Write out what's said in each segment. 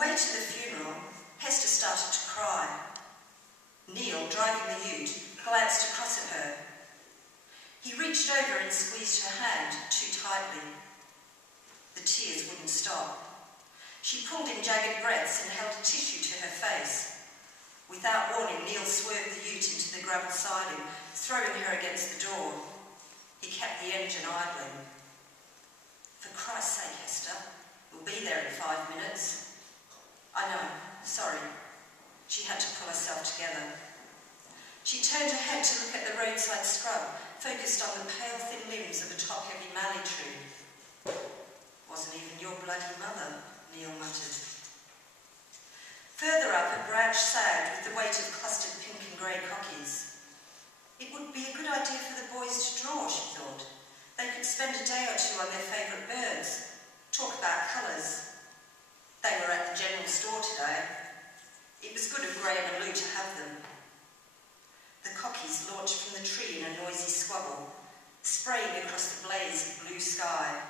way to the funeral, Hester started to cry. Neil, driving the ute, glanced across at her. He reached over and squeezed her hand too tightly. The tears wouldn't stop. She pulled in jagged breaths and held a tissue to her face. Without warning, Neil swerved the ute into the gravel siding, throwing her against the door. He kept the engine idling. "For Christ's sake, Hester, we'll be there in 5 minutes." "I know, sorry." She had to pull herself together. She turned her head to look at the roadside scrub, focused on the pale, thin limbs of a top-heavy mallee tree. "Wasn't even your bloody mother," Neil muttered. Further up, a branch sagged with the weight of clustered pink and grey cockies. It would be a good idea for the boys to draw, she thought. They could spend a day or two on their favourite birds, talk about colours. They were at the general store today. It was good of Graham and Lou to have them. The cockies launched from the tree in a noisy squabble, spraying across the blaze of blue sky.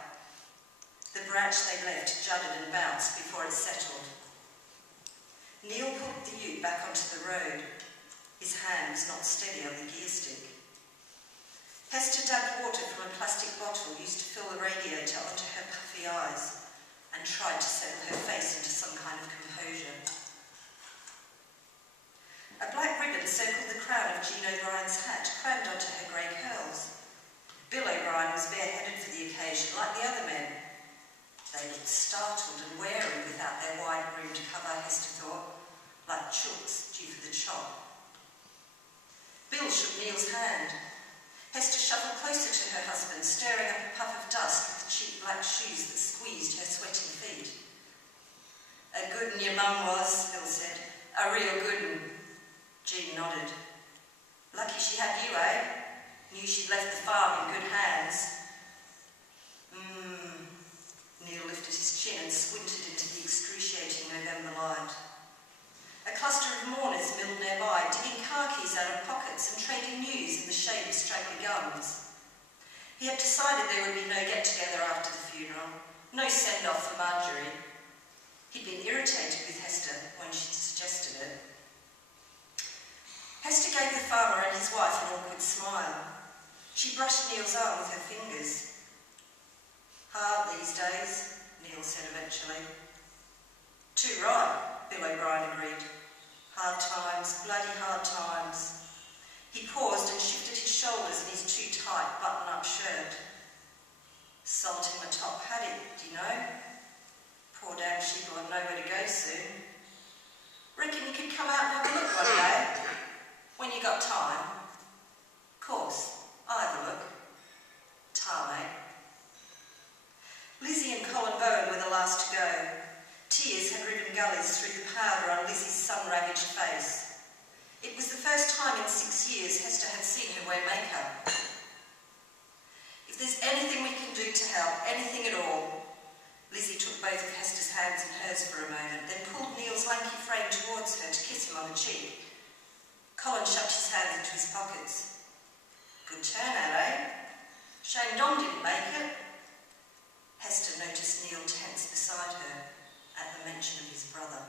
The branch they left judded and bounced before it settled. Neil pulled the ute back onto the road. His hand was not steady on the gear stick. Hester dabbed water from a plastic bottle used to fill the radiator onto her puffy eyes and tried to settle her face into some kind of composure. A black ribbon circled the crown of Jean O'Brien's hat, crammed onto her grey curls. Bill O'Brien was bareheaded for the occasion, like the other men. They looked startled and wary without their wide-brimmed cover, Hester thought, like chooks due for the chop. Bill shook Neil's hand. Hester shuffled closer to her husband, stirring up a puff of dust with the cheap black shoes that squeezed her sweating feet. "A good 'un your mum was," Bill said. "A real good 'un." Jean nodded. "Lucky she had you, eh? Knew she'd left the farm in good hands." Neil lifted his chin and squinted into the excruciating November light. A cluster of mourners milled nearby, digging car keys out of pockets and trading news in the shade of straggly gums. He had decided there would be no get-together after the funeral, no send-off for Marjorie. He'd been irritated with Hester when she suggested it. Hester gave the farmer and his wife an awkward smile. She brushed Neil's arm with her fingers. "Hard these days," Neil said eventually. "Too right," Bill O'Brien agreed. "Hard times, bloody hard times." He paused and shifted his shoulders in his too-tight button-up shirt. "Salt in my top paddock, do you know? Poor damn sheep will have nowhere to go soon. Reckon you could come out and have a look one day? When you got time? Course, I'll have a look. Ta, mate." Lizzie and Colin Bowen were the last to go. Tears had riven gullies through the powder on Lizzie's sun-ravaged face. It was the first time in 6 years Hester had seen her wear makeup. "If there's anything we can do to help, anything at all." Lizzie took both of Hester's hands in hers for a moment, then pulled Neil's lanky frame towards her to kiss him on the cheek. Colin shoved his hands into his pockets. "Good turnout, eh? Shame Dom didn't make it." Hester noticed Neil tense beside her at the mention of his brother.